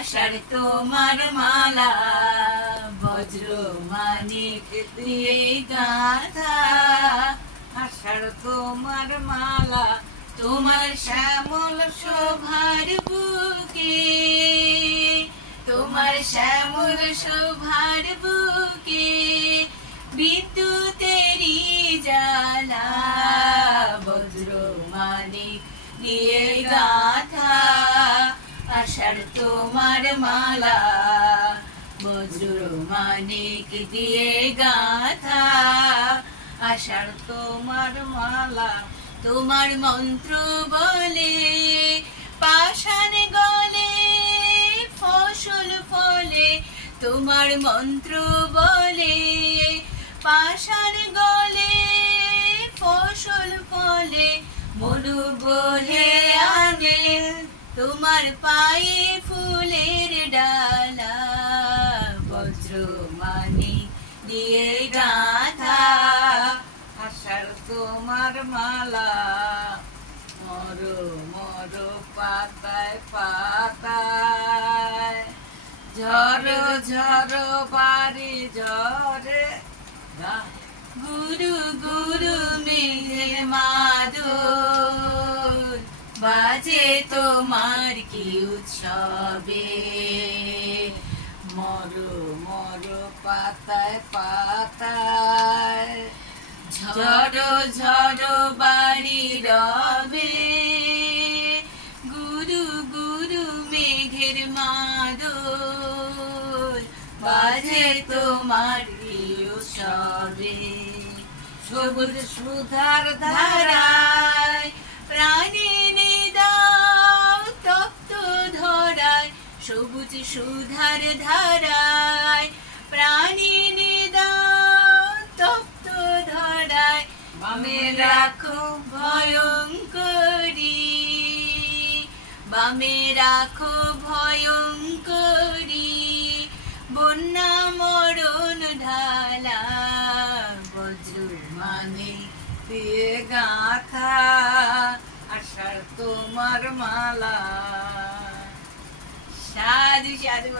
আষাঢ় তোমার মালা বজ্র মানিক দিয়ে গাঁথা আষাঢ় তোমার মালা তোমার শ্যামল শোভার বুকে তোমার শ্যামল শোভার বুকে বিদ্যুতেরি জ্বালা বজ্র মানিক দিয়ে গাঁথা আষাঢ় তোমার মালা বজ্র মানিক দিয়ে গাঁথা আষাঢ় তোমার মালা তোমার মন্ত্র বলে পাষাণ গলে ফসল ফলে তোমার মন্ত্র বলে পাষাণ গলে ফসল ফলে মনু বহে আনে তোমার পায়ে ফুলের ডালা বজ্র মানিক দিয়ে গাঁথা আষাঢ় তোমার মালা মর মর পাতায় পাতায় ঝড় ঝড় বাড়ি ঝড়ে গুরু গুরু মেঘের মাদল বাজে তোমার কি উৎসবে মর মর পাতায় পাতায় ঝড় ঝড় বাড়ি রবে গুরু গুরু মেঘের মাদল বাজে তোমার উৎসবে সবুজ সুধার ধারায় প্রাণী নিদাও তপ্ত ধরায় সবুজ সুধার ধারায় প্রাণী নিদাও তপ্ত ধরায় বামে রাখো ভয়ঙ্করী বামে রাখো ভয়ঙ্করী বন্যা মরণ ঢালা বজ্র মানিক দিয়ে গাঁথা আষাঢ় তোমার মালা সাধু সাধু।